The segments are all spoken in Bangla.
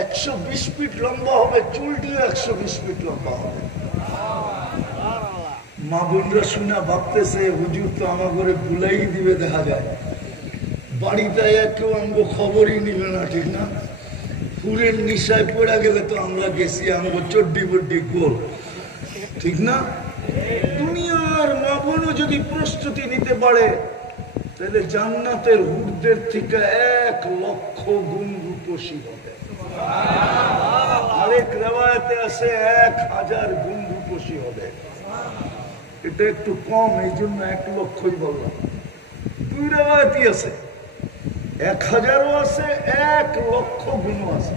120 ফিট লম্বা হবে, চুলটিও 120 ফিট লম্বা হবে। মা বোনরা শুনে ভাবতেছে হুজুর তো আমার ঘরে বুলাই দিবে, দেখা যায় বাড়িতে কেউ আমগো খবরই নিবে না, ঠিক না? ফুলের নিশায় পড়া গেলে তো আমরা গেছি আমগো চড্ডি বড্ডি গোল, ঠিক না? দুনিয়ার মা বোনও যদি প্রস্তুতি নিতে পারে তাহলে জান্নাতের হুরদের থেকে 1 লক্ষ গুণ রূপসী হবে। আরেক রেওয়ায়েতে আছে 1000 গুণ রূপসী হবে। এটা একটু কম, এই জন্য 1 লক্ষই বললাম। 2 রেওয়ায়েতই আছে, 1000ও আছে, 1 লক্ষ গুণও আছে।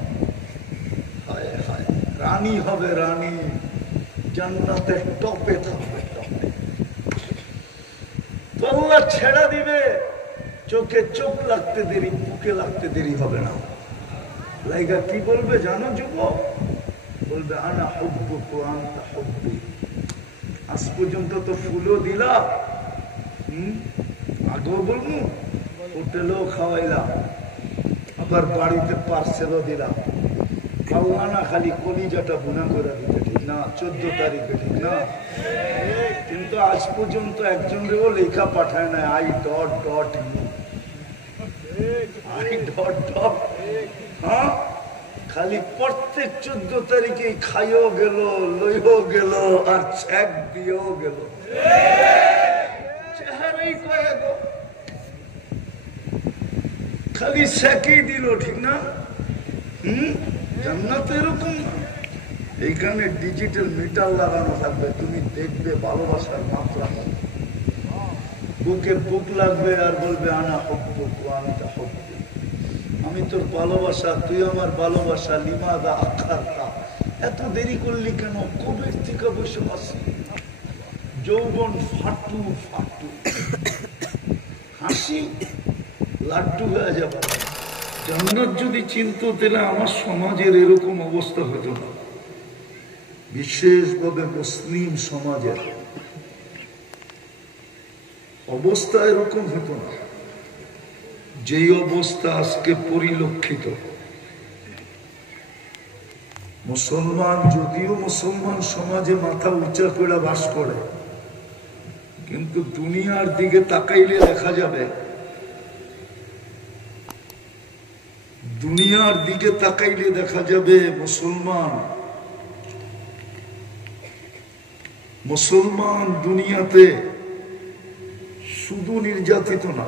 হায় হায়, রানী হবে, রানী জান্নাতের টপে থাকবে, টপে। তো আল্লাহ ছেড়া দিবে, চোখে চোখ লাগতে দেরি, বুকে লাগতে দেরি হবে না। লাইগা কি বলবে জানো যুবক? বলবে আনা হুব্বুক ওয়া আনতা হুব্বি। আজ পর্যন্ত তো ফুলও দিলা, আগেও বলবো, হোটেলেও খাওয়াইলাম, আবার বাড়িতে পার্সেলও দিলাম। খাওয়া না খালি কলিজাটা বুনা করে দিতে, ঠিক না? 14 তারিখে, ঠিক না? কিন্তু আজ পর্যন্ত একজন রেও লেখা পাঠায় না I dot dot you, I dot dot. হ্যাঁ, খালি প্রত্যেক 14 তারিখে খাইও গেল, লইও গেল, আর চেক দিয়েও গেল। চেহারাই কয়ে গো, খালি চেকই দিল, ঠিক না? জান্নাত এরকম না। এইখানে ডিজিটাল মিটার লাগানো থাকবে, তুমি দেখবে ভালোবাসার মাত্রা। বুকে বুক লাগবে আর বলবে আনা হুব্বুক ওয়া আনতা হুব্বি। আমি তোর ভালোবাসা, তুই আমার ভালোবাসা। লিমাদা আখারতা, এত দেরি করলি কেন? কবের থেকে বসে আছি। যৌবন ফাটু ফাটু, হাসি লাড্ডু হয়ে যাবে। জান্নাত যদি চিনতো তাহলে আমার সমাজের এরকম অবস্থা হতো না, বিশেষভাবে মুসলিম সমাজের অবস্থা এরকম হতো না। যেই অবস্থা আজকে পরিলক্ষিত, মুসলমান যদিও মুসলমান সমাজে মাথা উঁচা করে বাস করে, কিন্তু দুনিয়ার দিকে তাকাইলে দেখা যাবে, দুনিয়ার দিকে তাকাইলে দেখা যাবে মুসলমান দুনিয়াতে শুধু নির্যাতিত না,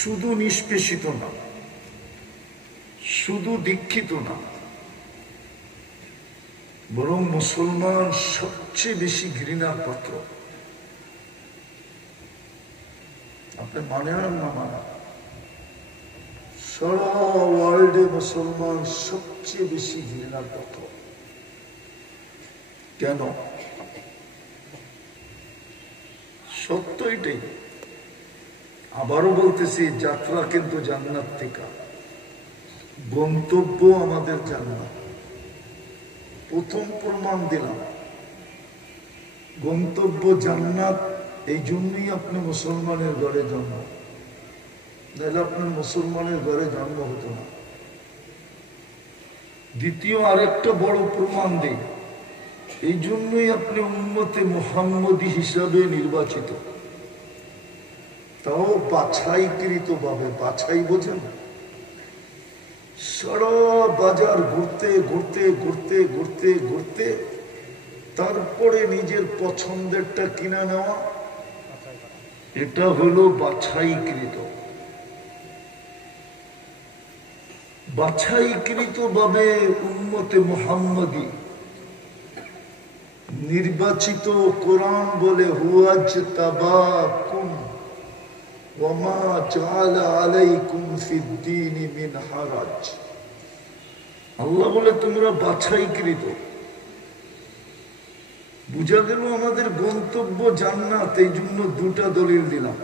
শুধু নিষ্পেষিত না, শুধু দীক্ষিত না, বরং মুসলমান সবচেয়ে বেশি ঘৃণার পাত্র। আপনি মানে না মানা, সারা ওয়ার্ল্ডে মুসলমান সবচেয়ে বেশি ঘৃণার পাত্র। কেন? সত্য এটাই। আবারও বলতেছি, যাত্রা কিন্তু জান্নাত থেকে, গন্তব্য আমাদের জান্নাত। প্রথম প্রমাণ দিলাম, গন্তব্য জান্নাত। এই জন্যই আপনি মুসলমানের ঘরে জন্ম, নাহলে আপনার মুসলমানের ঘরে জন্ম হতো না। দ্বিতীয় আরেকটা বড় প্রমাণ দিই, এই জন্যই আপনি উম্মতে মুহাম্মদী হিসাবে নির্বাচিত, তাও বাছাইকৃত ভাবে। বাছাই বোঝেন? সারা বাজার ঘুরতে ঘুরতে ঘুরতে ঘুরতে ঘুরতে তারপরে নিজের পছন্দেরটা কিনা নেওয়া, এটা হলো বাছাইকৃত। বাছাইকৃত ভাবে উম্মতে মুহাম্মদী নির্বাচিত। কোরআন বলে হুয়াজতাবাকুম ওয়া মা জাআলা আলাইকুম ফিদ-দীনি মিন হারাজ। আল্লাহ বলে তোমরা বাছাইকৃত। বুঝা গেল আমাদের গন্তব্য জান্নাত, এই জন্য 2টা দলিল দিলাম।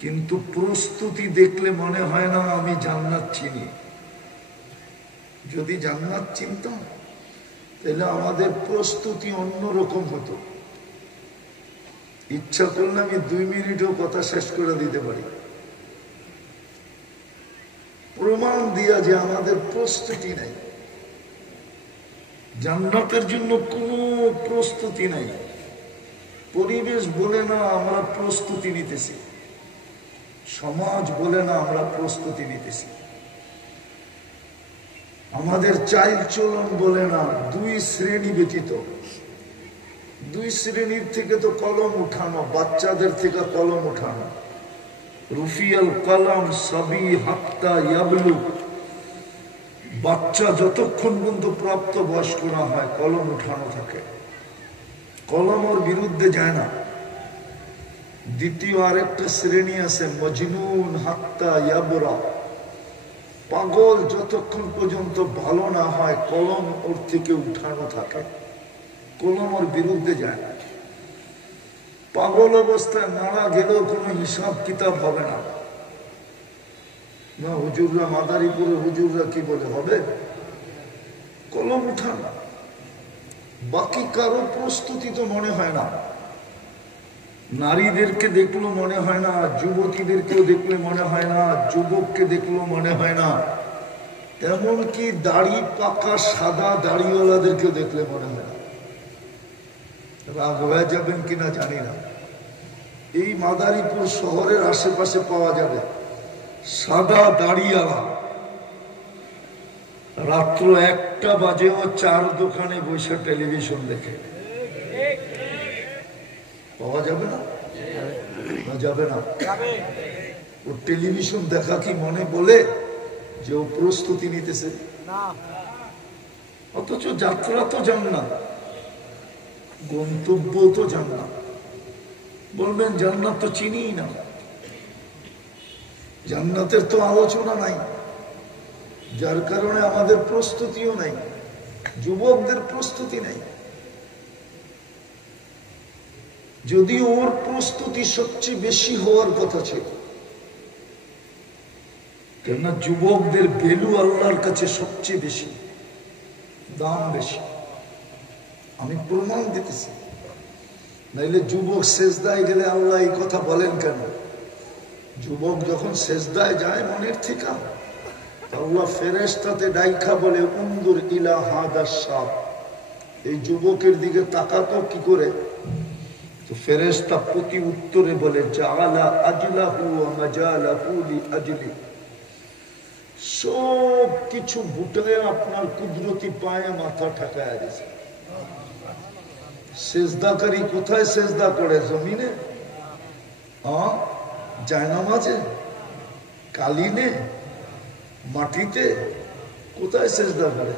কিন্তু প্রস্তুতি দেখলে মনে হয় না আমি জান্নাত চিনি। যদি জান্নাত চিনতাম তাহলে আমাদের প্রস্তুতি অন্যরকম হতো। ইচ্ছা করলে আমি 2 মিনিটেও কথা শেষ করে দিতে পারি। প্রমাণ দিয়া যে আমাদের প্রস্তুতি নাই, জান্নাতের জন্য কোনো প্রস্তুতি নাই। পরিবেশ বলে না আমরা প্রস্তুতি নিতেছি, সমাজ বলে না আমরা প্রস্তুতি নিতেছি, আমাদের চালচলন বলে না। দুই শ্রেণী ব্যতীত, দুই শ্রেণীর থেকে তো কলম উঠানো, বাচ্চাদের থেকে কলম উঠানো। রুফিয়াল কলম সবই হাত্তা ইয়াবলু, বাচ্চা যতক্ষণ পর্যন্ত প্রাপ্ত বয়স্ক না হয় কলম উঠানো থাকে, কলম ওর বিরুদ্ধে যায় না। দ্বিতীয় আরেকটা শ্রেণী আছে মজনুন হাত্তা ইয়াবরা, পাগল যতক্ষণ পর্যন্ত ভালো না হয় কলম ওর থেকে উঠানো থাকে, কলম ওর বিরুদ্ধে যায় না। পাগল অবস্থায় মারা গেলেও কোনো হিসাব কিতাব হবে না। না হুজুররা, মাদারীপুরে হুজুররা কি বলে হবে? কলম উঠানো। বাকি কারো প্রস্তুতি তো মনে হয় না। নারীদেরকে দেখলো মনে হয় না, যুবতীদেরকেও দেখলে মনে হয় না, যুবককে দেখলো মনে হয় না, এমনকি দাড়ি পাকা সাদা দাড়িওয়ালাদেরকেও দেখলে মনে হয় না। রাগ হয়ে যাবেন কিনা জানি না, এই মাদারীপুর শহরের আশেপাশে পাওয়া যাবে সাদা দাড়িওয়ালা, রাত্র 1টা বাজেও 4 দোকানে বসে টেলিভিশন দেখে। পাওয়া যাবে না? যাবে না। ও টেলিভিশন দেখা কি মনে বলে যে ও প্রস্তুতি নিতেছে? অথচ যাত্রা তো জান্নাত, গন্তব্য তো জান্নাত। বলবেন জান্নাত তো চিনি না, জান্নাতের তো আলোচনা নাই, যার কারণে আমাদের প্রস্তুতিও নাই, যুবকদের প্রস্তুতি নাই। যদি ওর প্রস্তুতি সবচেয়ে বেশি হওয়ার কথা ছিল, কেননা যুবকদের ভ্যালু আল্লাহর কাছে সবচেয়ে বেশি, দাম বেশি। আমি প্রমাণ দিতেছি, নাইলে যুবক সেজদায় গেলে আল্লাহ এই কথা বলেন কেন? যুবক যখন সেজদায় যায় মনের থেকে, আল্লাহ ফেরেশতাতে ডাইখা বলে উনদুর ইলা হাদাস শাব, এই যুবকের দিকে তাকাতো কি করে? তো ফেরেশতা প্রতি উত্তরে বলে জাআলা আজলাহু ওয়া মাজালাহু লিআজলি, সব কিছু বুটায় আপনার কুদরতি পায়ে মাথা ঠেকায়া দিয়েছে। সেজদাকারী কোথায় সেজদা করে? জমিনে, জায়নামাজে, কালিনে, মাটিতে? কোথায় সেজদা করে?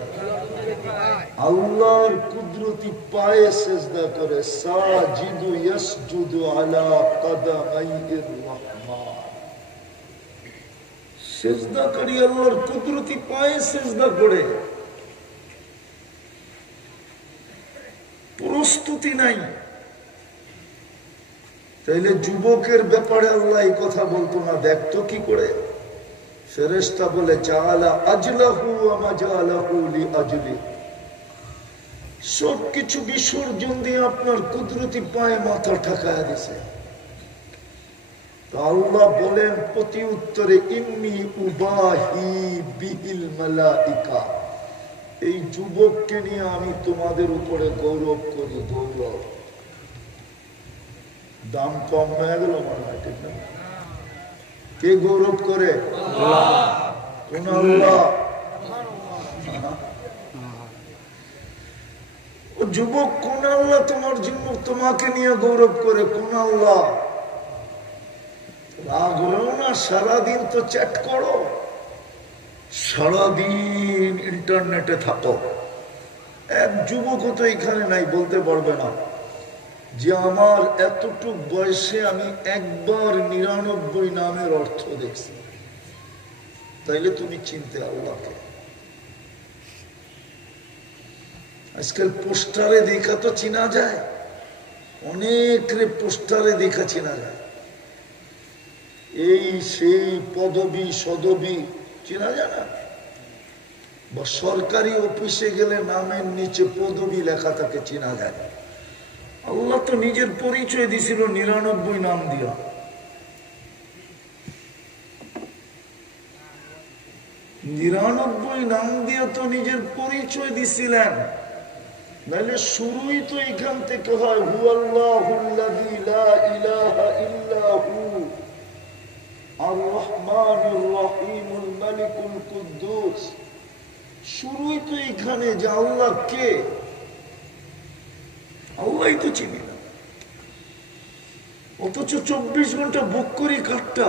আল্লাহর কুদরতি পায়ে সেজদা করে। সাজিদু ইয়াসজুদু আলা কদামাইহির রহমান, সেজদাকারী আল্লাহর কুদরতি পায়ে সেজদা করে। প্রস্তুতি নাই, তাইলে যুবকের ব্যাপারে আল্লাহ এই কথা বলতো না? দেখতো কি করে? ফেরেশতা বলে জাআলা আজলাহু ওয়া মাজালাহু লিআজলি, সবকিছু বিসর্জন দিয়ে আপনার কুদরতি পায়ে মাথা ঠেকায়া দিছে। আল্লাহ বলেন প্রতি উত্তরে ইন্নী উবাহি বিহিল মালাইকা, এই যুবককে নিয়ে আমি তোমাদের উপরে গৌরব করি। গৌরব, দাম কম হয়ে গেল মনে হয়, ঠিক না? কে গৌরব করে? কোন আল্লাহ? ও যুবক, কোন আল্লাহ তোমার জন্য তোমাকে নিয়ে গৌরব করে? কোন আল্লাহ? রাগ হয়েও না, সারাদিন তো চ্যাট করো, সারাদিন ইন্টারনেটে থাকো। এক যুবকও তো এখানে নাই বলতে পারবে না যে আমার এতটুক বয়সে আমি একবার 99 নামের অর্থ দেখছি। তাইলে তুমি চিনতে আল্লাহকে। আজকাল পোস্টারে দেখা তো চিনা যায়, অনেক পোস্টারে দেখা চিনা যায়, এই সেই পদবী সদবী চিনা যায় না। বা সরকারি অফিসে গেলে নামের নিচে পদবী লেখা থাকে, চিনা যায়। আল্লাহ তো নিজের পরিচয় দিছিল 99 নাম দিয়া। 99 নাম দিয়ে তো নিজের পরিচয় দিছিলেন, নাহলে শুরুই তো এখান থেকে হয়, হুয়াল্লাহুল্লাযী লা ইলাহা ইল্লা হু আর রহমানুর রহিমুল মালিকুল কুদ্দুস। শুরুই তো এখানে যে আল্লাহ কে, আল্লাহই তো চিনি না, অথচ 24 ঘন্টা বুক করি কাঠটা।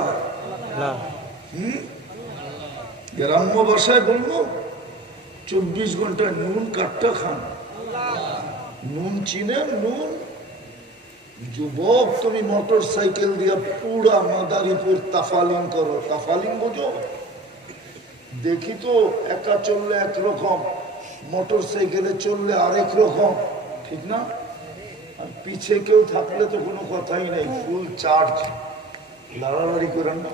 গ্রাম্য ভাষায় বলবো 24 ঘন্টায় নুন কাঠটা খান। নুন চিনেন? নুন যুবক, তুমি মোটর সাইকেল দিয়ে পুরা মাদারীপুর তাফালিং করো। তাফালিং বোঝো? দেখি তো একা চললে একরকম, মোটর সাইকেলে চললে আরেক রকম, ঠিক না? আর পিছে কেউ থাকলে তো কোনো কথাই নেই, ফুল চার্জ, লড়ালড়ি করেন না।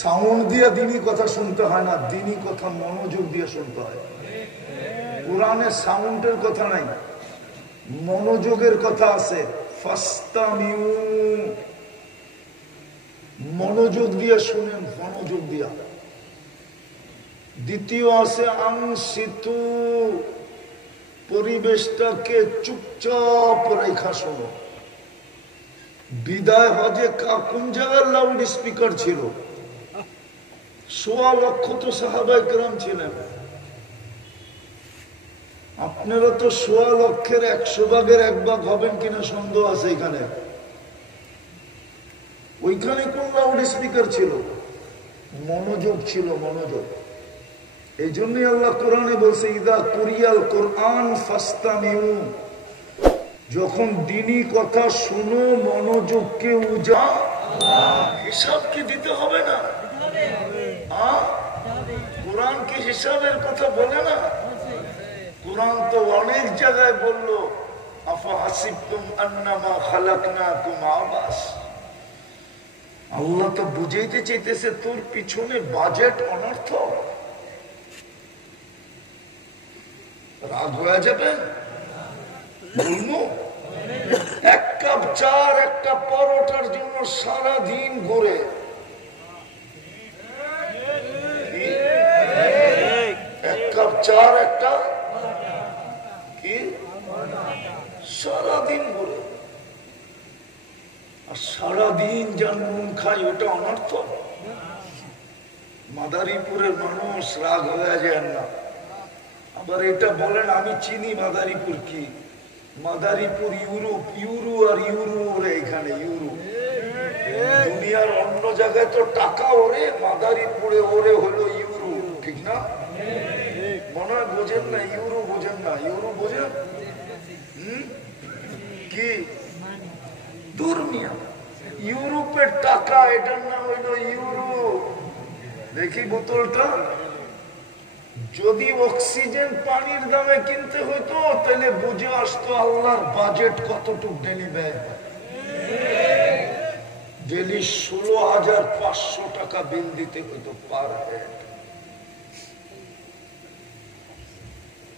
সাউন্ড দিয়ে দিনই কথা শুনতে হয় না, দিনই কথা মনোযোগ দিয়ে শুনতে হয়। কোরআনে সাউন্ডের কথা নাই, মনোযোগের কথা আছে। ফাস্তামিউ, মনোযোগ দিয়ে শুনেন, মনোযোগ দিয়া। দ্বিতীয় আছে আনসিতু, পরিবেশটাকে চুপচাপ রেখা শোনো। বিদায় হজে কোন জায়গায় লাউড স্পিকার ছিল? 1.25 লক্ষ তো সাহাবায়ে কেরাম ছিলেন। আপনারা তো 1.25 লক্ষের 100 ভাগের 1 ভাগ হবেন কিনা সন্দেহ আছে এখানে। ওইখানে কোন লাউড স্পিকার ছিল? মনোযোগ ছিল, মনোযোগ। এই জন্যই আল্লাহ কোরআনে বলছে, ইদা কুরিয়াল কোরআন ফাস্তামিউ, যখন দ্বীনি কথা শুনো মনোযোগকে উজা। হিসাব কি দিতে হবে না? কোরআন কি হিসাবের কথা বলে না? কোরআন তো অনেক জায়গায় বললো, আফা হাসিবতুম আন্নামা খালাকনাকুম আবাস। আল্লাহ তো বুঝাইতে চাইতেছে তোর পিছনে বাজেট অনর্থক। রাগ হয়ে যাবে বলবো? 1 কাপ চার, একটা পরোটার জন্য সারাদিন ঘুরে, 1 কাপ চার, একটা কি সারাদিন ঘুরে, আর সারাদিন যার নুন খাই ওটা অনর্থক। মাদারীপুরের মানুষ রাগ হয়ে যায় না। আবার এটা বলেন আমি চিনি মাদারীপুর কি? মাদারীপুর ইউরোপ, ইউরো আর ইউরো ওরে এখানে ইউরো। দুনিয়ার অন্য জায়গায় তো টাকা ওরে, মাদারীপুরে ওরে হলো ইউরো, ঠিক না? মনে হয় বোঝেন না, ইউরো বোঝেন না। ইউরো বোঝেন কি? দুর্মিয়া ইউরোপের টাকা, এটার নাম হইলো ইউরো। দেখি বোতলটা, যদি অক্সিজেন পানির দামে কিনতে হইতো তাহলে বুঝে আসতো আল্লাহর বাজেট কতটুক ডেলি ব্যয়। ডেলি 16,500 টাকা বিল দিতে হইতো পার হেড।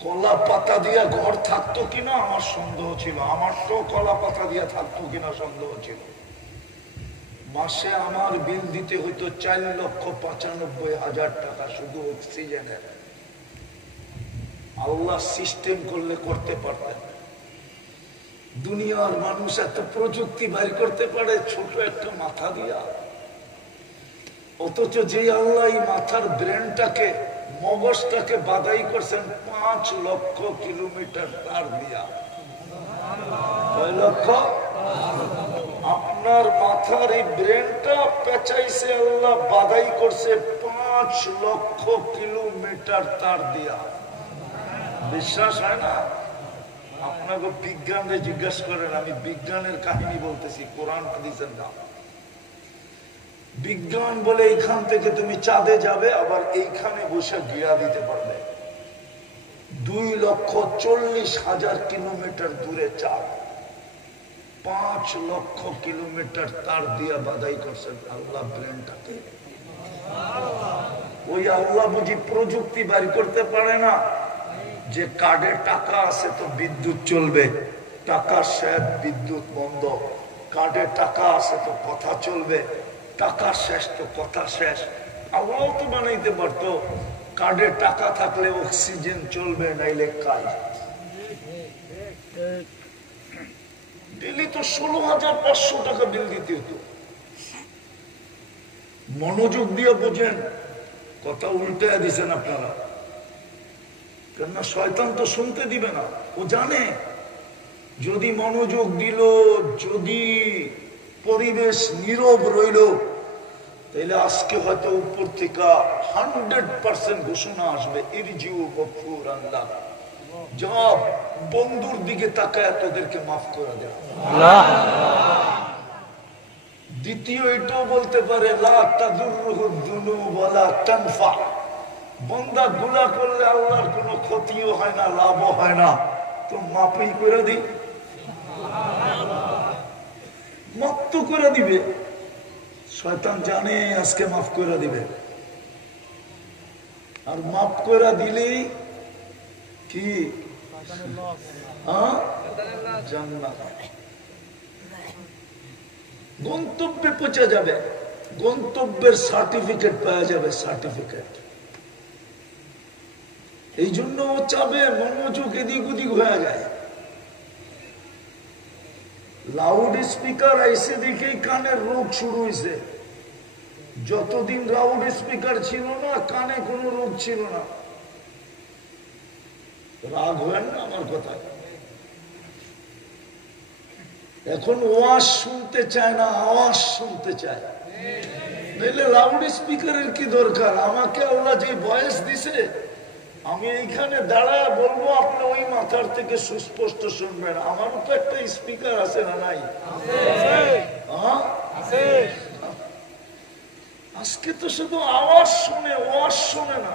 কলা পাতা দিয়া ঘর থাকতো কিনা আমার সন্দেহ ছিল, আমার তো কলা পাতা দিয়া থাকতো কিনা সন্দেহ ছিল। মাসে আমার বিল দিতে হইতো 4,95,000 টাকা শুধু অক্সিজেনের। আল্লাহ সিস্টেম করলে করতে পারতেন। দুনিয়ার মানুষ এত প্রযুক্তি বাইর করতে পারে ছোট একটা মাথা দিয়া, অথচ যে আল্লাহ এই মাথার ব্রেনটাকে, মগজটাকে বাধাই করছেন 5 লক্ষ কিলোমিটার তার দিয়া। 6 লক্ষ? আপনার মাথার এই ব্রেনটা পেঁচাইছে আল্লাহ, বাধাই করছে 5 লক্ষ কিলোমিটার তার দিয়া। বিশ্বাস হয় না? আপনাকে বিজ্ঞানে জিজ্ঞাসা করেন, আমি বিজ্ঞানের কাহিনী বলতেছি, কোরআন হাদিসের না। বিজ্ঞান বলে এইখান থেকে তুমি চাঁদে যাবে, আবার এইখানে বসে গিয়া দিতে পারবে। 2,40,000 কিলোমিটার দূরে চাঁদ, 5 লক্ষ কিলোমিটার তার দিয়া বাধাই করছেন আল্লাহ ব্রেনটাকে। ওই আল্লাহ বুঝি প্রযুক্তি বাড়ি করতে পারে না যে কার্ডে টাকা আছে তো বিদ্যুৎ চলবে, টাকা শেষ বিদ্যুৎ বন্ধ। কার্ডে টাকা আছে তো কথা চলবে, টাকা শেষ তো কথা শেষ। আল্লাহ তো বানাইতে পারতো, কার্ডে টাকা থাকলে অক্সিজেন চলবে, নাইলে কাজ। ডেলি তো 16,500 টাকা বিল দিতে হতো। মনোযোগ দিয়ে বোঝেন, কথা উল্টায় দিচ্ছেন আপনারা, কেননা শয়তান তো শুনতে দিবে না। ও জানে যদি মনোযোগ দিল, যদি পরিবেশ নীরব রইল, তাহলে আজকে হয়তো উপর থেকে 100% ঘোষণা আসবে, ইরজিউ গফুরান লাহ, যা বন্ধুর দিকে তাকায় তোদেরকে মাফ করে দেয়। দ্বিতীয় এটাও বলতে পারে, লা তাদুররুহু যুনুব ওয়ালা তানফা, বান্দা গুনাহ করলে আল্লাহর কোনো ক্ষতিও হয় না, লাভও হয় না, তো মাফই করে দিই, মাফ তো করে দিবে। শয়তান জানে আজকে মাফ করে দিবে, আর মাফ করে দিলেই কি জান্নাত, গন্তব্যে পৌঁছে যাবে, গন্তব্যের সার্টিফিকেট পাওয়া যাবে, সার্টিফিকেট। এই জন্য ও চাবে মনোযোগ এদিক ওদিক হয়ে যায়। লাউড স্পিকার এসে দেখেই কানের রোগ শুরু হয়েছে। যতদিন লাউড স্পিকার ছিল না, কানে কোনো রোগ ছিল না। রাগ হয় না আমার কথা। এখন ওয়াজ শুনতে চায় না, আওয়াজ শুনতে চায়। নইলে লাউড স্পিকারের কি দরকার? আমাকে আল্লাহ যে ভয়েস দিছে, আমি এইখানে দাঁড়ায় বলবো, আপনি ওই মাথার থেকে সুস্পষ্ট শুনবেন। আমারও তো একটা স্পিকার আছে না নাই? আজকে তো শুধু আওয়াজ শুনে, ওয়াজ শুনে না।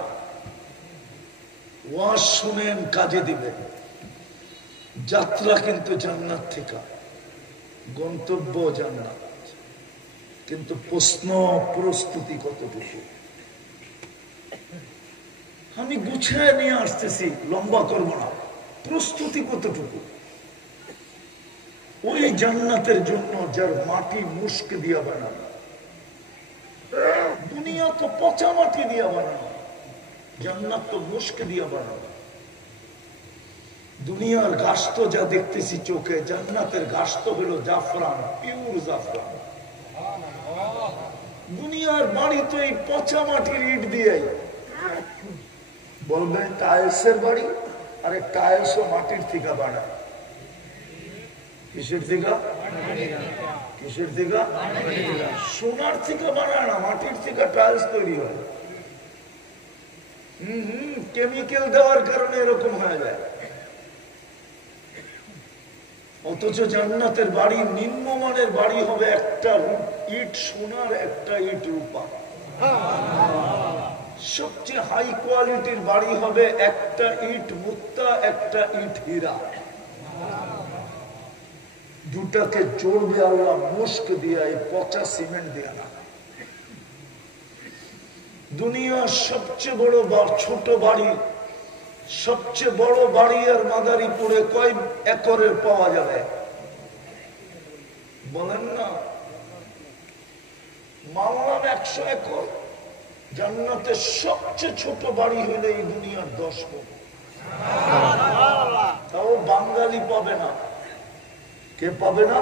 ওয়াজ শুনেন, কাজে দিবেন। যাত্রা কিন্তু জান্নাত থেকে, গন্তব্য জান্নাত, কিন্তু প্রশ্ন প্রস্তুতি কতটুকু। আমি গুছিয়ে নিয়ে আসতেছি, লম্বা করবো না। প্রস্তুতি কতটুকু? ওই জান্নাতের জন্য যার মাটি মুস্ক দিয়া বানানো, দুনিয়া তো পচা মাটি দিয়া বানানো, জান্নাত তো মুস্ক দিয়া বানানো। দুনিয়ার ঘাস তো যা দেখতেছি চোখে, জান্নাতের ঘাস তো হলো জাফরান, পিওর জাফরান। দুনিয়ার বাড়ি তো এই পচা মাটির ইট দিয়ে, বলবেন টাইলসের বাড়ি, আরে টাইলসও মাটির থেকে বানায়। কিসের থেকে? কিসের থেকে? সোনার থেকে বানায় না, মাটির থেকে টাইলস তৈরি হয়। কেমিক্যাল দেওয়ার কারণে এরকম হয়ে যায়। অথচ জান্নাতের বাড়ি, নিম্নমানের বাড়ি হবে, একটা ইট সোনার, একটা ইট রূপা। সবচেয়ে হাই কোয়ালিটির বাড়ি হবে একটা ইট মুক্তা, একটা ইট হীরা। দুটাকে জোড়বে আল্লাহ মুস্ক দিয়া, এই পচা সিমেন্ট দিয়া না। দুনিয়ার সবচেয়ে বড় ছোট বাড়ি, সবচেয়ে বড় বাড়ি আর মাদারীপুরে কয় একরের পাওয়া যাবে বলেন না? মানলাম 100 একর। জান্নাতের সবচেয়ে ছোট বাড়ি হইলে এই দুনিয়ার 10 গুণ। তাও বাঙালি পাবে না। কে পাবে না?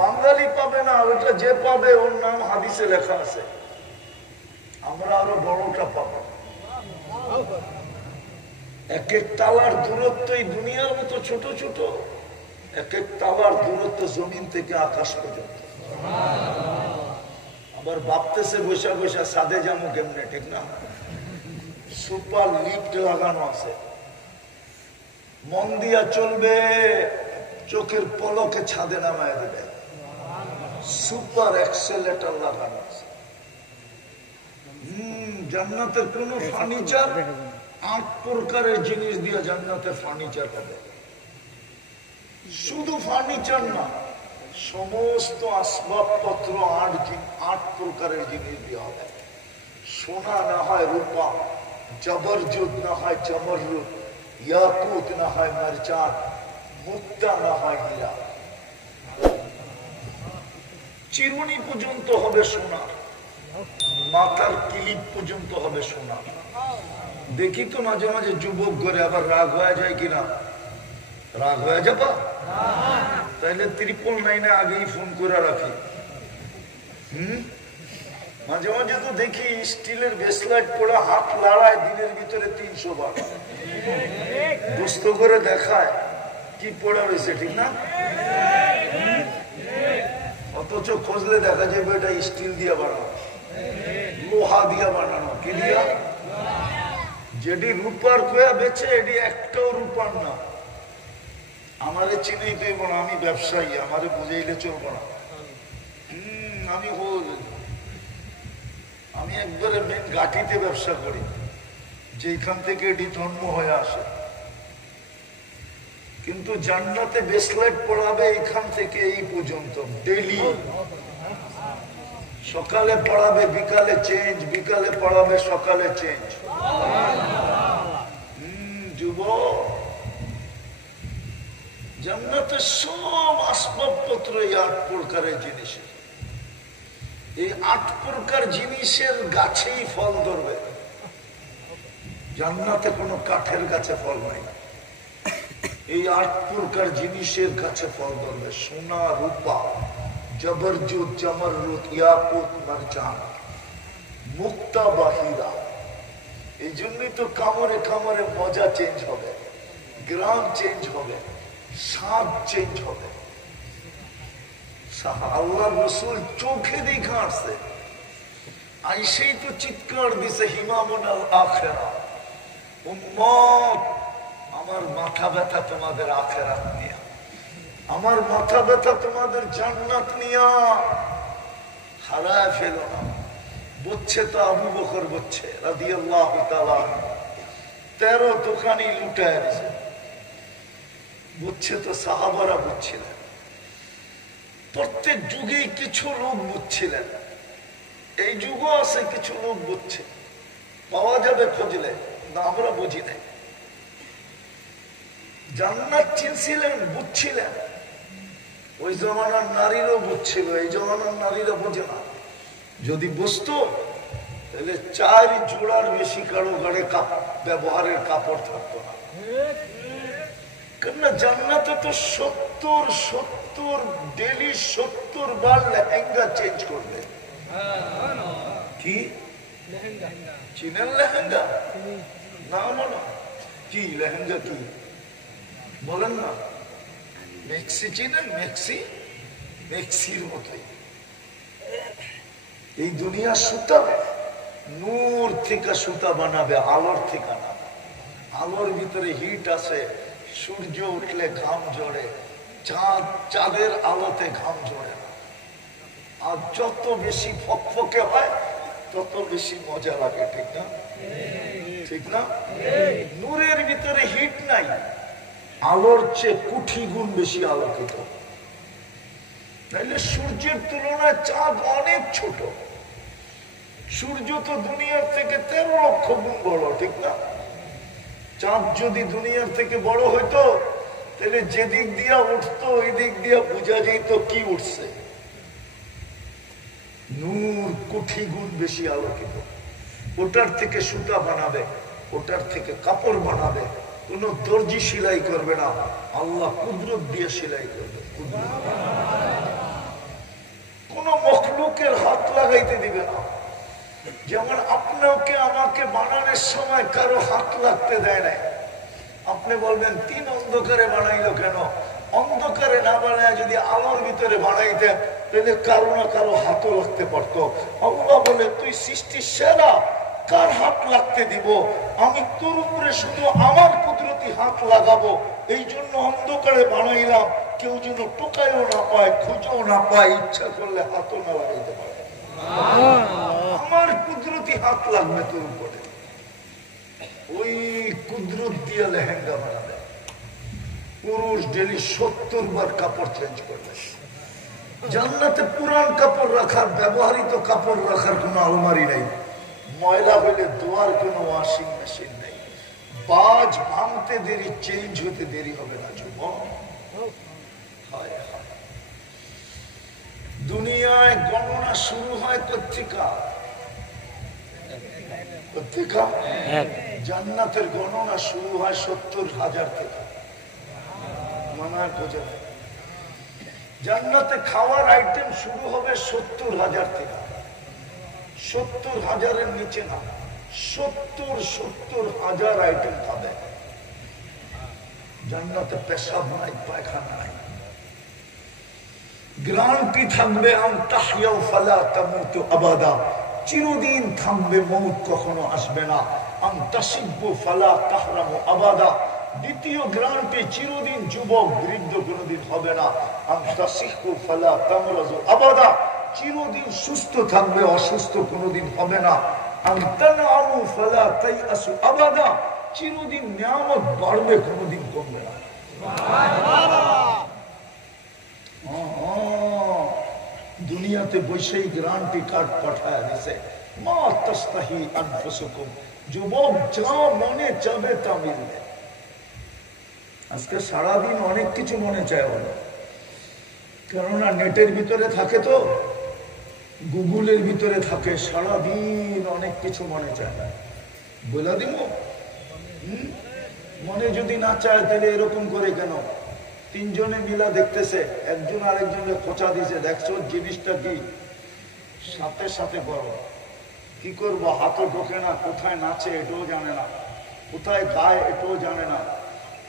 বাঙালি পাবে না। ওটা যে পাবে ওর নাম হাদিসে লেখা আছে। আমরা আরো বড়টা পাবো। এক এক তালার দূরত্ব এই দুনিয়ার মতো ছোট ছোট, এক এক তালার দূরত্ব জমিন থেকে আকাশ পর্যন্ত। আবার ভাবতেছে বৈশা বৈশা সাদে যাবো কেমনে, ঠিক না? সুপার লিফট লাগানো আছে, মন দিয়া চলবে, চোখের পলকে ছাদে নামায় দেবে। সুপার এক্সেলেটর লাগানো আছে। জান্নাতের কোন ফার্নিচার, 8 প্রকারের জিনিস দিয়ে জান্নাতের ফার্নিচার হবে। শুধু ফার্নিচার না, সমস্ত আসবাবপত্র 8 প্রকারের জিনিস দিয়ে হবে। সোনা না হয় রূপা, জবরজুদ না হয় জমরজুদ, ইয়াকুত না হয় মারজান, মুক্তা না হয় হীরা। চিরুনি পর্যন্ত হবে সোনা। মাথার ক্লিপ পর্যন্ত হবে সোনা। দেখি তো মাঝে মাঝে যুবক ঘরে আবার রাগ হয়ে যায় কিনা। রাগ হয়ে যাবা? তাইলে 999 আগেই ফোন করে রাখি। মাঝে মাঝে তো দেখি স্টিলের ব্রেসলেট পড়ে হাত লড়ায় দিনের ভিতরে 300 বার। দুস্থ করে দেখায় কি পড়ে রয়েছে, ঠিক না? অথচ খুঁজলে দেখা যাবে এটা স্টিল দিয়ে বানানো, লোহা দিয়ে বানানো। কি দিয়া? যেটি রূপার কোয়া বেচে এটি একটাও রূপার না। আমারে চিনেই দেব না, আমি ব্যবসায়ী, আমারে বুঝাইলে চলবো না। আমি একবারে মেন ঘাটিতে ব্যবসা করি, যেখান থেকে এটি জন্ম হয়ে আসে। কিন্তু জান্নাতে ব্রেসলেট পড়াবে এখান থেকে এই পর্যন্ত ডেইলি। সকালে পড়াবে, বিকালে চেঞ্জ, বিকালে পড়াবে, সকালে চেঞ্জ। যুবক, জান্নাতে সব আসবাবপত্র এই 8 প্রকারের জিনিস। এই 8 প্রকার জিনিসের গাছেই ফল ধরবে। জান্নাতে কোনো কাঠের গাছে ফল নাই, এই 8 প্রকার জিনিসের কাছে ফল ধরবে। সোনা, রূপা, জবরজুত, জমরুত, ইয়াকুত, মারজান, মুক্তা, বাহিরা। এই জন্যই তো কামড়ে কামড়ে মজা চেঞ্জ হবে, গ্রাম চেঞ্জ হবে, স্বাদ চেঞ্জ হবে। আল্লাহ রসুল চোখে দেখা আসছে, আইসেই তো চিৎকার দিছে, হিমামুন আল আখিরা, উম্মত আমার মাথা ব্যথা তোমাদের আখিরাত নিয়া, আমার মাথা ব্যথা তোমাদের জান্নাত নিয়া, হারায় ফেলো না। বুঝছে তো আবু বকর, বুঝছে রাদিয়াল্লাহু তাআলা, 13 দোকানি লুটায় দিছে। বুঝছে তো সাহাবারা বুঝছিলেন, প্রত্যেক যুগেই কিছু লোক বুঝছিলেন। এই যুগও আছে কিছু লোক বুঝছে, পাওয়া যাবে খুঁজলে, না আমরা বুঝি নাই। জান্নাত চিনছিলেন, বুঝছিলেন। ওই জমানার নারীরও বুঝছিল, এই জমানার নারীরা বোঝে না। যদি বুঝতো তাহলে 4 জোড়ার বেশি কারো গাড়ে ব্যবহারের কাপড় থাকতো না। কেননা জান্নাতে তো 70 ডেলি 70 বার লেহেঙ্গা চেঞ্জ করবে। কি চিনেন লেহেঙ্গা? না বলো কি লেহেঙ্গা, কি বলেন না? মেক্সি চিনেন? মেক্সি, মেক্সির মতোই এই দুনিয়া সুতা, নূর থেকে সুতা বানাবে, আলোর থেকে না। আলোর ভিতরে হিট আছে, সূর্য উঠলে ঘাম ঝরে, চাঁদের আলোতে ঘাম ঝরে না। আর যত বেশি ফকফকে হয় তত বেশি মজা লাগে, ঠিক না? ঠিক না? নূরের ভিতরে হিট নাই, আলোর চেয়ে কোটি গুণ বেশি আলোকিত। তাইলে সূর্যের তুলনায় চাঁদ অনেক ছোট। সূর্য তো দুনিয়ার থেকে 13 লক্ষ গুণ বড়, ঠিক না? চাঁদ যদি দুনিয়ার থেকে বড় হইতো তাহলে যেদিক দিয়া উঠতো ওই দিক দিয়া বোঝা যেত কি উঠছে। নূর কোটি গুণ বেশি আলোকিত। ওটার থেকে সুতা বানাবে, ওটার থেকে কাপড় বানাবে, কোন দর্জি সেলাই করবে না, আল্লাহ কুদরত দিয়ে সেলাই করবে। কোন মখলুকের হাত লাগাইতে দিবে না। যেমন আপনাকে আমাকে বানানোর সময় কারো হাত লাগতে দেয় নাই। আপনি বলবেন 3 অন্ধকারে বানাইলো কেন? অন্ধকারে না বানায় যদি আলোর ভিতরে বানাইতেন তাহলে কারো না কারো হাতও লাগতে পারতো। আল্লাহ বলে, তুই সৃষ্টির সেরা, কার হাত লাগতে দিব? আমি তোর উপরে শুধু আমার কুদরতি হাত লাগাবো, এই জন্য অন্ধকারে বানাইলাম, কেউ যেন টোকায়ও না পায়, খুঁজেও না পায়, ইচ্ছা করলে হাতও না লাগাইতে পারে। আমার কুদরতি হাত লাগবে তোর উপরে। ওই কুদরত দিয়ে লেহেঙ্গা বানাবে। পুরুষ ডেলি 70 বার কাপড় চেঞ্জ করবে। জান্নাতে পুরান কাপড় রাখার, ব্যবহৃত কাপড় রাখার কোনো আলমারি নেই। ময়লা হলে ধোয়ার কোনো ওয়াশিং মেশিন নেই। বাজ ভাঙতে দেরি, চেঞ্জ হতে দেরি হবে না। যুবক, দুনিয়ায় গণনা শুরু হয় পত্রিকা, প্রত্যেকা জান্নাতের গণনা শুরু হয় 70,000 থেকে। মনে হয় বোঝা যায়? জান্নাতে খাওয়ার আইটেম শুরু হবে 70,000 থেকে। 70,000-এর নিচে না, 70,000 আইটেম পাবে জান্নাতে। পেশাব নাই, পায়খানা নাই। গ্যারান্টি থাকবে আনতাহইয়াউ ফালা তামুতু আবাদা, চিরদিন থাকবে, মউত কখনো আসবে না। আনতাশিব্বু ফালা তাহরামু আবাদা, দ্বিতীয় গ্যারান্টি চিরদিন যুবক বৃদ্ধ কোনোদিন হবে না। আনতাসিহু ফালা তামরাজু আবাদা, চিরদিন সুস্থ থাকবে, অসুস্থ কোনোদিন হবে না। আনতানআমু ফালা তাইআসু আবাদা, চিরদিন নিয়ামত বাড়বে, কোনোদিন কমবে না। দুনিয়াতে বসেই গ্যারান্টি কার্ড পাঠায় দিছে, মা তাস্তাহি আনফুসুকুম, যুবক যা মনে চাবে তা মিলবে। আজকে সারাদিন অনেক কিছু মনে চায় বলো, কেননা নেটের ভিতরে থাকে, তো গুগলের ভিতরে থাকে, সারাদিন অনেক কিছু মনে চায়। বলে দিব মনে যদি না চায় তাহলে এরকম করে কেন? তিনজনে মিলা দেখতেছে, একজন আরেকজনকে খোঁচা দিছে, দেখছো জিনিসটা কি, সাথে সাথে বড়। কি করবো, হাতও ঢোকে না, কোথায় নাচে এটাও জানে না, কোথায় গায় এটাও জানে না,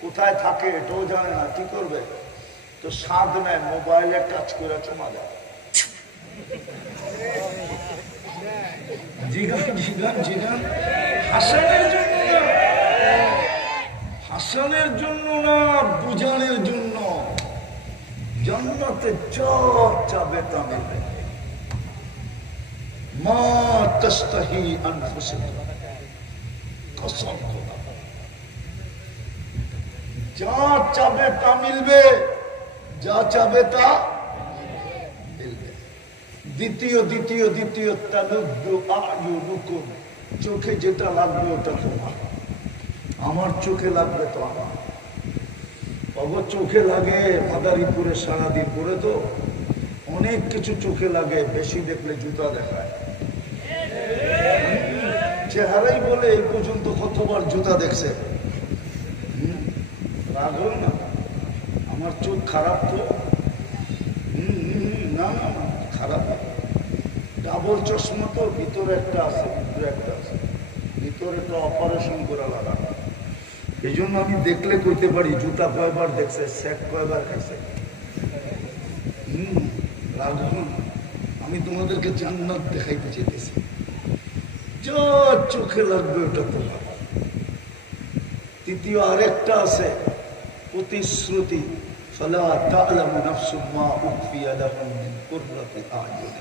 কোথায় থাকে এটাও জানে না, কি করবে? তো স্বাদ নেয়, মোবাইলে টাচ করে চুমা দেয়। জিগান জিগান জিগান, হাসানের জন্য না, হাসানের জন্য না, বুঝানোর জন্য। জান্নাতে যা চাবে তা মিলবে। মা তাস্তাহি আনফুসুকুম, কসম খোদা, যা চাবে তা মিলবে, যা চাবে তা মিলবে। দ্বিতীয় দ্বিতীয় দ্বিতীয় তালুদ্দু আ'য়ুনুকুম, চোখে যেটা লাগবে ওটা তোমার, আমার চোখে লাগবে তো আমার। বাবা চোখে লাগে, মাদারীপুরে সারাদিন করে তো অনেক কিছু চোখে লাগে, বেশি দেখলে জুতা দেখায়। চেহারাই বলে এই পর্যন্ত কতবার জুতা দেখছে। রাগল না, আমার চোখ খারাপ তো? না না না, খারাপ না। ডাবল চশমা তো, ভিতরে একটা আছে, ভিতরে একটা আছে, ভিতরে তো অপারেশন করা লাগা। এই জন্য আমি দেখলে কইতে পারি জুতা কয়বার দেখছে, সেট কয়বার খাইছে। রাখুন, আমি তোমাদেরকে জান্নাত দেখাইতে চেয়েছি, যা চোখে লাগবে ওটা তোমার। তৃতীয় আরেকটা আছে, প্রতিশ্রুতি, ফালা তা'লামু নাফসুম মা উখফিয়া লাহুম মিন কুররাতি আ'য়ুন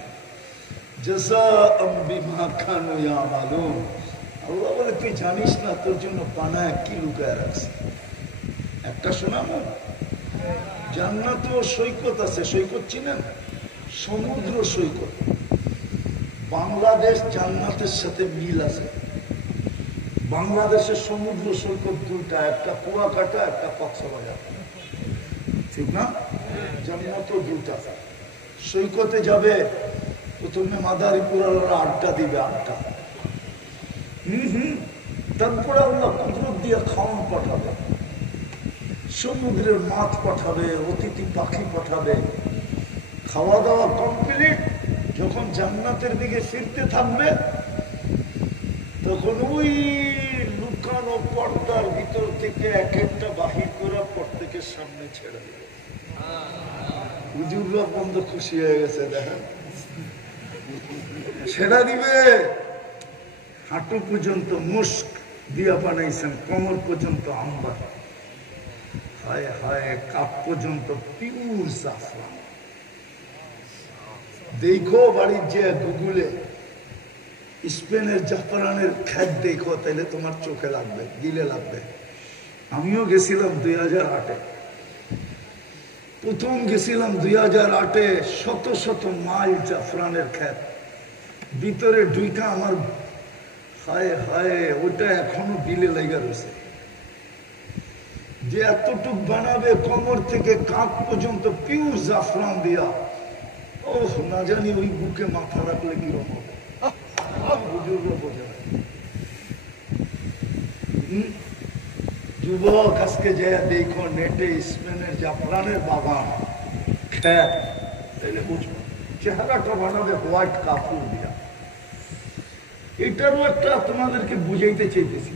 জাযাআম বিমা কানু ইয়ামালুন। আল্লাহ বলে, তুই জানিস না তোর জন্য পানায় কি লুকায় রাখছে। একটা শোনাবো, জান্নাতে সৈকত আছে, সৈকত চিনেন? সমুদ্র সৈকত। বাংলাদেশ জান্নাতের সাথে মিল আছে। বাংলাদেশের সমুদ্র সৈকত দুইটা, একটা কুয়াকাটা, একটা কক্সবাজার, ঠিক না? জান্নাতও দুইটা। সৈকতে যাবে, প্রথমে মাদারীপুর আড্ডা দিবে, আড্ডা। তারপরে আল্লাহ কুদরত দিয়ে খাওয়ান পাঠাবে, সমুদ্রের মাছ পাঠাবে, অতিথি পাখি পাঠাবে। খাওয়া দাওয়া কমপ্লিট, যখন জান্নাতের দিকে ফিরতে থাকবে, তখন ওই লুকানো পর্দার ভিতর থেকে এক একটা বাহির করে প্রত্যেকের সামনে ছেড়ে দেবে। হুজুররা বন্ধ খুশি হয়ে গেছে, দেখেন ছেড়ে দিবে। হাঁটু পর্যন্ত মুস্ক দিয়া বানাইছেন, কোমর পর্যন্ত আম্বার, হায় হায়, কাপ পর্যন্ত পিওর জাফরান। দেখো বাড়ির যে গুগলে স্পেনের জাফরানের খ্যাত দেখো, তাইলে তোমার চোখে লাগবে, দিলে লাগবে। আমিও গেছিলাম 2008-এ, প্রথম গেছিলাম 2008-এ, শত শত মাইল জাফরানের খ্যাত, ভিতরে ঢুইকা আমার হায় হায়, ওটা এখনো দিলে লাগা রয়েছে। যে এতটুক বানাবে কোমর থেকে কাঁধ পর্যন্ত পিওর জাফরান দিয়া, ওহ না জানি ওই বুকে মাথা রাখলে কিরকম হবে। বুজুর্গ বোঝা, যুবক আজকে যে দেখো নেটে স্পেনের জাফরানের বাগান খেত, তাইলে বুঝবো চেহারাটা বানাবে হোয়াইট কাপড় দিয়া। এটারও একটা তোমাদেরকে বুঝাইতে চাইতেছি।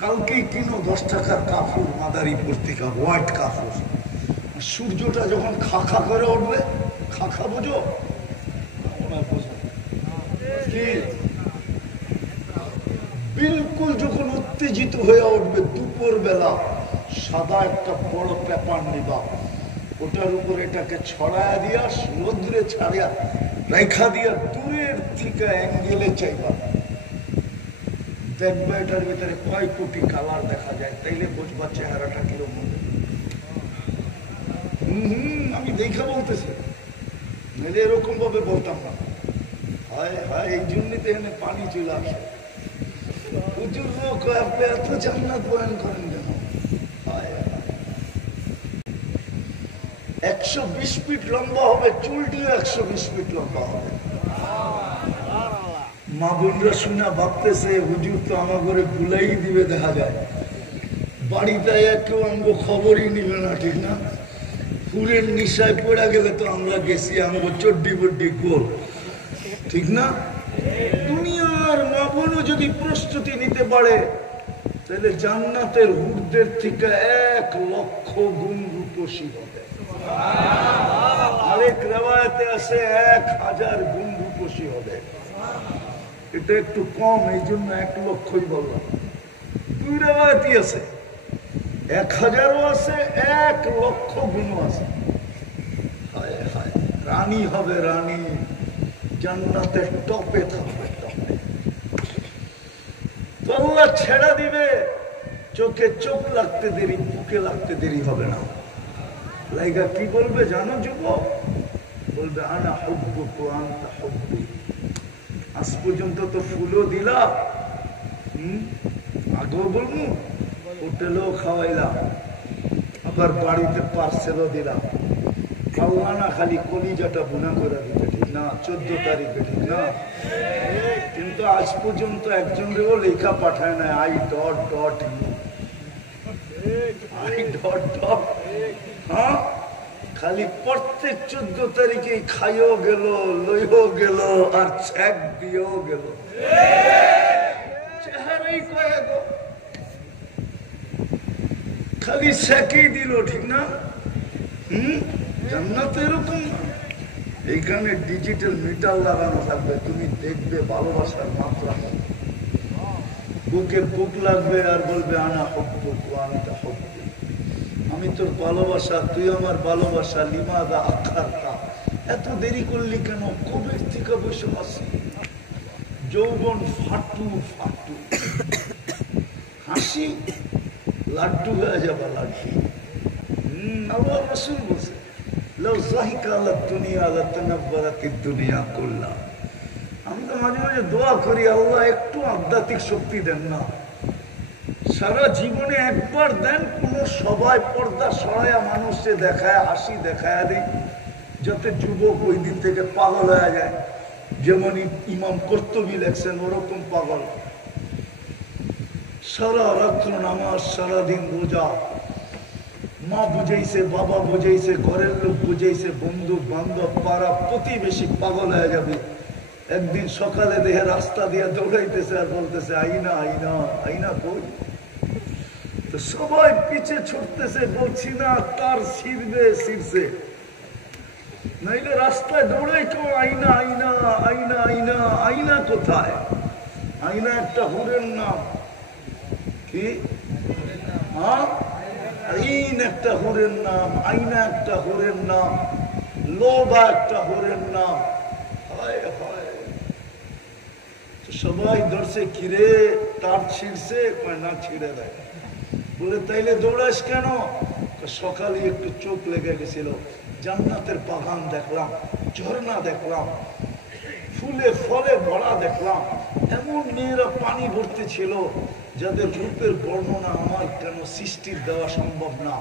কালকেই কিনো 10 টাকার কাপড় মাদারি পত্রিকা, হোয়াইট কাপড়। সূর্যটা যখন খাখা করে উঠবে, খাখা বোঝো, বিলকুল যখন উত্তেজিত হয়ে উঠবে দুপুর বেলা, সাদা একটা বড় পেপার নিবা, ওটার উপর এটাকে ছড়ায়া দিয়া সমুদ্রে ছাড়িয়া রেখা দিয়া দূরের থেকে অ্যাঙ্গেলে চাইবা, দেখবে এটার ভিতরে কয় কোটি কালার দেখা যায়, তাইলে বুঝবা চেহারাটা কিরকম। আমি দেখা বলতেছি, নাহলে এরকম ভাবে বলতাম না। হায় হায়, এই জন্যই তো এখানে পানি চলে আসে। হুজুর লোক আপনি এত জান্নাত বয়ান করেন কেন? 120 ফিট লম্বা হবে, চুলটিও 120 ফিট লম্বা হবে। মা বোনরা শুনা ভাবতেছে হুজুর তো আমার ঘরে বুলাই দিবে, দেখা যায় বাড়িতে কেউ আমগো খবরই নিবে না, ঠিক না? ফুলের নিশায় পড়া গেলে তো আমরা গেছি আমগো চড্ডি বড্ডি গোল, ঠিক না? দুনিয়ার মা বোনও যদি প্রস্তুতি নিতে পারে, তাহলে জান্নাতের হুরদের থেকে 1 লক্ষ গুণ রূপসী হবে। আরেক রেওয়ায়েতে আছে 1000 গুণ রূপসী হবে। এটা একটু কম, এই জন্য 1 লক্ষই বললাম। 2 রেওয়ায়েতই আছে, 1000ও আছে, 1 লক্ষ গুণও আছে। হায় হায়, রানী হবে, রানী জান্নাতের টপে থাকবে, টপে। তো আল্লাহ ছেড়া দিবে, চোখে চোখ লাগতে দেরি, বুকে লাগতে দেরি হবে না। লাইগা কি বলবে জানো যুবক? বলবে আনা হুব্বুক ওয়া আনতা হুব্বি। আজ পর্যন্ত তো ফুলও দিলা, আগেও বলবো, হোটেলেও খাওয়াইলাম, আবার বাড়িতে পার্সেলও দিলাম। খাওয়া না খালি কলিজাটা বুনা করে দিতে, ঠিক না? 14 তারিখে, ঠিক না? কিন্তু আজ পর্যন্ত একজন রেও লেখা পাঠায় না I dot dot I dot dot. হ্যাঁ, খালি প্রত্যেক 14 তারিখে খাইও গেল, লইও গেল, আর চেক দিয়েও গেল। চেহারাই কয়ে গো, খালি চেকই দিল, ঠিক না? জান্নাত এরকম না। এইখানে ডিজিটাল মিটার লাগানো থাকবে, তুমি দেখবে ভালোবাসার মাত্রা। বুকে বুক লাগবে আর বলবে আনা হুব্বুক ওয়া আনতা হুব্বি। আমি তোর ভালোবাসা, তুই আমার ভালোবাসা। লিমাযা আখারতা, এত দেরি করলি কেন? কবে থেকে বসে আছি। যৌবন ফাটু ফাটু, হাসি লাড্ডু হয়ে যাবে, লাড্ডু। আল্লাহ রাসূল বলছে লাউ যাহিকা আলা দুনিয়া লাতানাব্বারাতিদ দুনিয়া কুল্লা। আমি তো মাঝে মাঝে দোয়া করি, আল্লাহ একটু আধ্যাত্মিক শক্তি দেন না। সারা জীবনে একবার দেন, কোন সবাই পর্দা সরায়া মানুষকে দেখায়, হাসি দেখায় দিই, যাতে যুবক ওই দিন থেকে পাগল হয়ে যায়। যেমন ইমাম কর্তুবী লেখছেন, ওরকম পাগল। সারা রাত্র নামাজ, সারাদিন রোজা, মা বুঝাইছে, বাবা বুঝাইছে, ঘরের লোক বুঝাইছে, বন্ধু বান্ধব পাড়া প্রতিবেশী, পাগল হয়ে যাবে। একদিন সকালে দেখে রাস্তা দিয়ে দৌড়াইতেছে আর বলতেছে আইনা আইনা আইনা কই। তো সবাই পিছে ছুটতেছে, বলছি না তার ছিড়বে ছিড়ছে, নাইলে রাস্তায় দৌড়াই কেউ আইনা আইনা আইনা আইনা। আইনা কোথায়? আইনা একটা হুরের নাম। কি? হ্যাঁ, আইন একটা হুরের নাম, আইনা একটা হুরের নাম, লোভা একটা হুরের নাম। হায় হায়, সবাই ধরছে, কিরে তার ছিঁড়ছে? না, ছিঁড়ে দেয়। বলে তাইলে দৌড়াস কেন? সকালে একটু চোখ লেগে গেছিল, জান্নাতের বাগান দেখলাম, ঝর্ণা দেখলাম, ফুলে ফলে ভরা দেখলাম, এমন মেয়েরা পানি ভর্তি ছিল যাদের রূপের বর্ণনা আমার কেন সৃষ্টির দেওয়া সম্ভব না।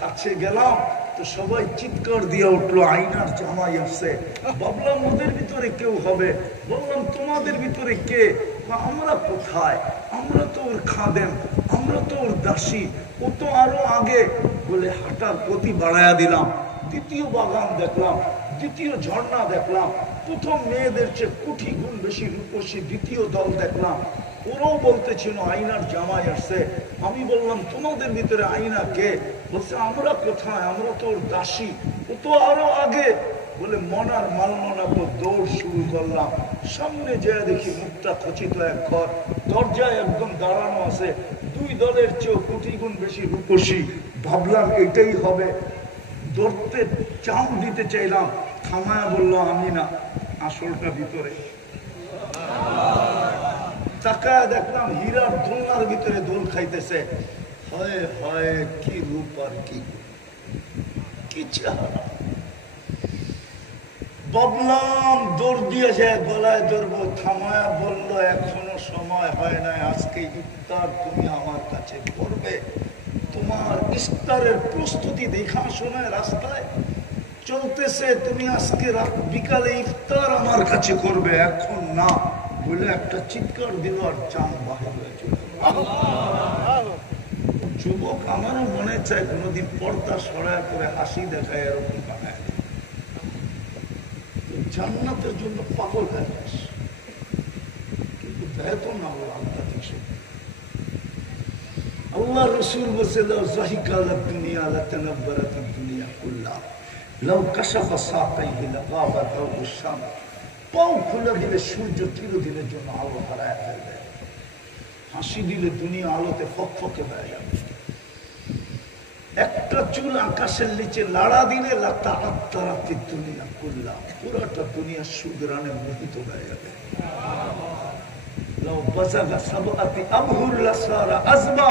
কাছে গেলাম তো সবাই চিৎকার দিয়ে উঠলো, আইনার জামাই আসছে। ভাবলাম ওদের ভিতরে কেউ হবে। বললাম তোমাদের ভিতরে কে? আমরা কোথায়? আমরা তো ওর খাদেম, আমরা তো ওর দাসী, ও তো আরো আগে। বলে হাঁটার গতি বাড়ায়া দিলাম, দ্বিতীয় বাগান দেখলাম, দ্বিতীয় ঝর্ণা দেখলাম, প্রথম মেয়েদের চেয়ে কোটি গুণ বেশি রূপসী দ্বিতীয় দল দেখলাম। ওরাও বলতেছিল আয়নার জামাই আসছে। আমি বললাম তোমাদের ভিতরে আয়না কে? বলছে আমরা কোথায়, আমরা তো ওর দাসী, ও তো আরো আগে। বলে মনার মালমনা তো দৌড় শুরু করলাম। সামনে যেয়ে দেখি মুখটা খচিত এক ঘর, দরজায় একদম দাঁড়ানো আছে, দুই দলের চেয়েও কোটি গুণ বেশি রূপসী। ভাবলাম এটাই হবে, ধরতে চাম দিতে চাইলাম, থামায়া বললো আমি না, আসলটা ভিতরে। তাকায় দেখলাম হীরার দোলনার ভিতরে দোল খাইতেছে। হয় হয় কি রূপ আর কি চেহারা। ভাবলাম দৌড় দিয়ে যায়, গলায় ধরবো, থামায়া বললো এখনো সময় হয় নাই, আজকে ইফতার তুমি আমার কাছে করবে। তোমার ইফতারের প্রস্তুতি দেখা শোনায় রাস্তায় চলতেছে, তুমি আজকে রাত বিকালে ইফতার আমার কাছে করবে, এখন না। বলে একটা চিৎকার দিল আর চাঁদ বাহির হয়ে চলে। যুবক আমারও মনে চায় কোনোদিন পর্দা সরায় করে হাসি দেখায়, এরকম বানায়। জান্নাতের জন্য পাগল হয়ে যাস, কিন্তু দেয় তো না ও আল্লাহ দিচ্ছে। আল্লাহ রসুল বলছে জাহিকালাত দুনিয়া লাতানাব্বারাত দুনিয়া কুল্লাহ লাউ কাশাফা সাকাইহি লাগাবা দাউ শাম। পাও খুলে দিলে সূর্য চিরদিনের জন্য আলো হারায় ফেলবে, হাসি দিলে দুনিয়া আলোতে ফকফকে হয়ে যাবে। একটা চুল আকাশের নিচে লাড়া দিলে লাতাআত্তারাতি দুনিয়া কুল্লাহ, পুরোটা দুনিয়া সুগ্রানে মোহিত হয়ে যাবে। লাউ বাযাগা সাবআতি আবহুর লাসারা আযবা,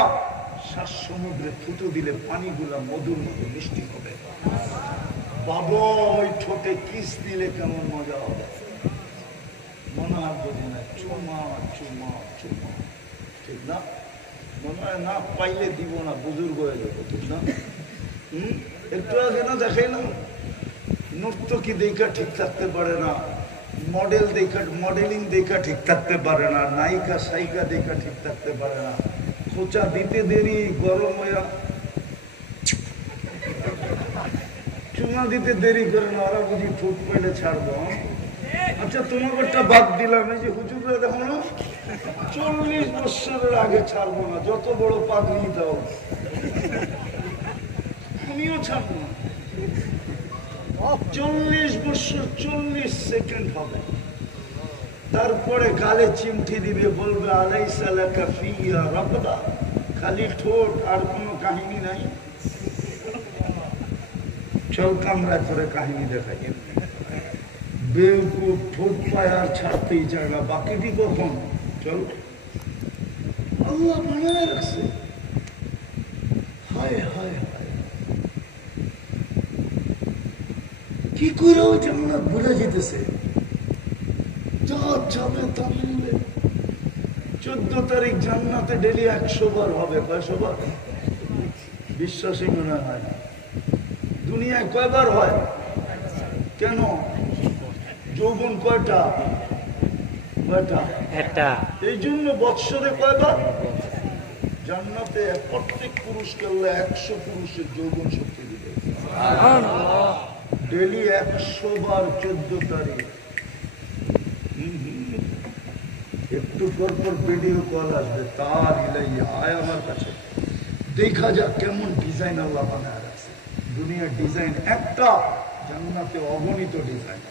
সাত সমুদ্রে থুতু দিলে পানিগুলা মধুর মতো মিষ্টি হবে। বাবা ওই ঠোঁটে কিস দিলে কেমন মজা হবে, মনে হয় বোঝে না, চুমা চুমা চুমা, ঠিক না? মনে হয় না পাইলে দিব না, বুজুর্গ হয়ে যাবো, ঠিক না? একটু আগে না দেখাইলাম নর্তকী দেখা ঠিক থাকতে পারে না, মডেলিং দেখা ঠিক থাকতে পারে না, নায়িকা সাইকা দেখা ঠিক থাকতে পারে না, খোঁচা দিতে দেরি, গরম হইয়া চুমা দিতে দেরি করে না, ওরা বুঝি ঠোঁট পেলে ছাড়বো। আচ্ছা তোমাকে একটা বাদ দিলাম, এই যে হুজুররা দেখো না 40 বছরের আগে ছাড়বো না, যত বড় পাগলি দাও তুমিও ছাড়বো না। 40 বছর 40 সেকেন্ড হবে, তারপরে গালে চিমটি দিবে, বলবে আলাইসা লাকা ফিয়া রাবদা, খালি ঠোঁট আর কোনো কাহিনী নাই। চল কামরা করে কাহিনী দেখাই। বেউকুফ ঠোঁট পায় আর ছাড়তেই চায় না, বাকিটি কখন? চল আল্লাহ বানায় রাখছে। হায় হায় হায়, কি করে যেমন ভুলে যেতেছে, যা যাবে তা মিলবে। 14 তারিখ জান্নাতে ডেলি 100 বার হবে, কয়শো বার? বিশ্বাসই মনে হয় না। দুনিয়ায় কয়বার হয়? কেন? যৌবন কয়টা? কয়টা? একটা। এই জন্য বৎসরে কয়বার? জান্নাতে প্রত্যেক পুরুষকে আল্লাহ 100 পুরুষের যৌবন শক্তি দিবে। ডেলি 100 বার 14 তারিখ। একটু পর পর ভিডিও কল আসবে, তার ইলাইয়া আয় আমার কাছে, দেখা যাক কেমন ডিজাইন আল্লাহ বানায় রাখছে। দুনিয়ার ডিজাইন একটা, জান্নাতে অগণিত ডিজাইন।